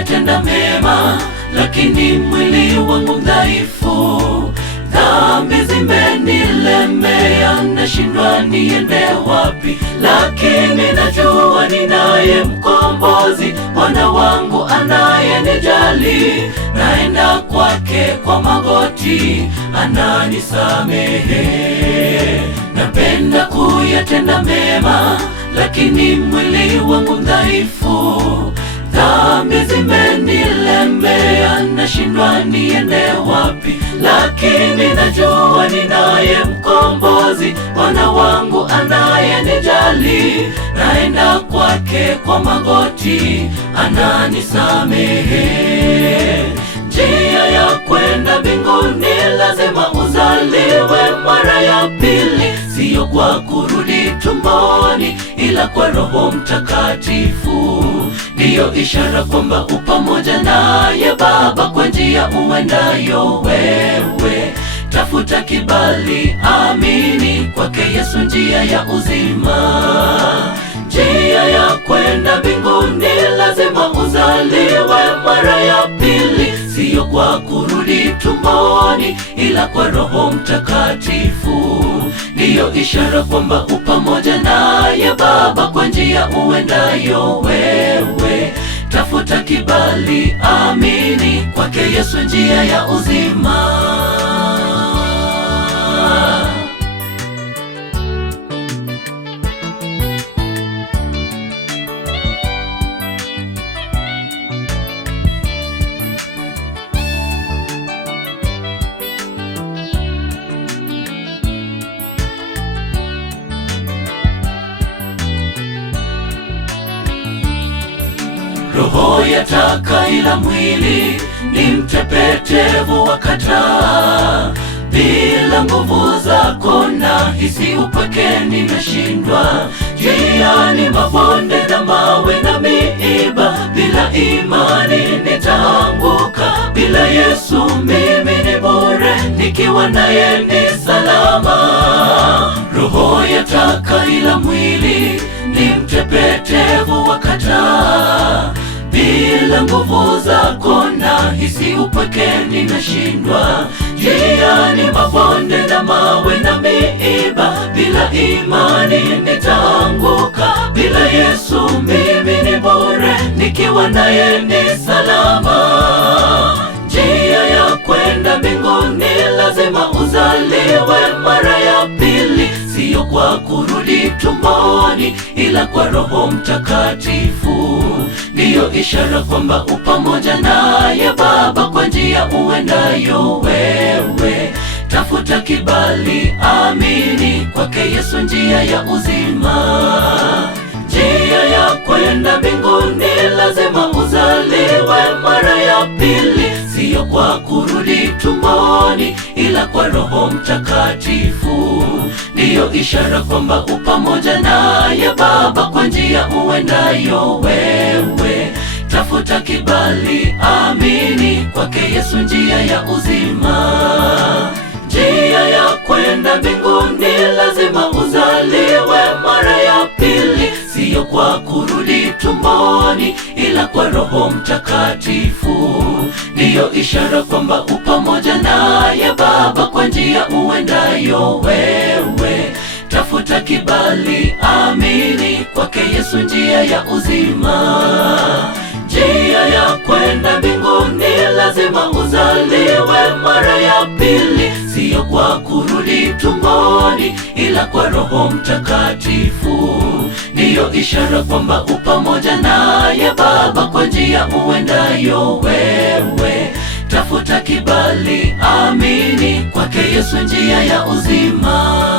kuyatenda mema, lakini mwili wangu mdhaifu. Dhambi zimenilemea, nashindwa niende wapi, lakini najua ninaye mkombozi, Bwana wangu anayenijali. Naenda kwake kwa magoti, ananisamehe. Napenda kuyatenda mema, lakini mwili wangu mdhaifu. Dhambi zimenilemea, nashindwa niende wapi, lakini najua ninaye mkombozi, Bwana wangu anayenijali. Naenda kwake kwa magoti, ananisamehe. Njia ya kwenda mbinguni lazima uzaliwe mara ya pili, siyo kwa kurudi tumboni, ila kwa Roho Mtakatifu. Ndiyo ishara kwamba upamoja naye Baba kwa njia uendayo wewe. Tafuta kibali, amini kwake Yesu, njia ya uzima. Njia ya kwenda mbinguni lazima uzaliwe mara ya pili, siyo kwa kurudi tumboni, ila kwa Roho Mtakatifu. Ndiyo ishara kwamba upamoja naye Baba kwa njia uendayo wewe. Tafuta kibali, amini kwake Yesu, njia ya uzima. Roho yataka ila mwili ni mtepetevu, wakataa. Bila nguvu zako nahisi upweke, nimeshindwa. Njiani mabonde na mawe na miiba, bila imani nitaanguka. Bila Yesu mimi ni bure, nikiwa naye ni salama. Roho yataka ila mwili ni mtepetevu, wakataa. Bila nguvu zako nahisi upweke, nimeshindwa. Njiani mabonde na mawe na miiba, bila imani nitaanguka. Bila Yesu mimi ni bure, nikiwa naye ni salama. Njia ya kwenda mbinguni lazima uzaliwe mara ya pili, siyo kwa kurudi tumboni, ila kwa Roho Mtakatifu. Ndiyo ishara kwamba upamoja naye Baba kwa njia uendayo wewe. Tafuta kibali, amini kwake Yesu, njia ya uzima. Njia ya kwenda mbinguni lazima uzaliwe mara ya pili, siyo kwa kurudi tumboni, ila kwa Roho Mtakatifu. Ndiyo ishara kwamba upamoja naye Baba kwa njia uendayo wewe. Tafuta kibali, amini kwake Yesu, njia ya uzima. Njia ya kwenda mbinguni lazima uzaliwe mara ya pili, siyo kwa kurudi tumboni, ila kwa Roho Mtakatifu. Ndiyo ishara kwamba upamoja naye Baba kwa njia uendayo wewe. Tafuta kibali, amini kwake Yesu, njia ya uzima. Njia ya kwenda mbinguni lazima uzaliwe mara ya pili, siyo kwa kurudi tumboni, ila kwa Roho Mtakatifu. Ndiyo ishara kwamba upamoja naye Baba kwa njia uendayo wewe. Tafuta kibali, amini kwake Yesu, njia ya uzima.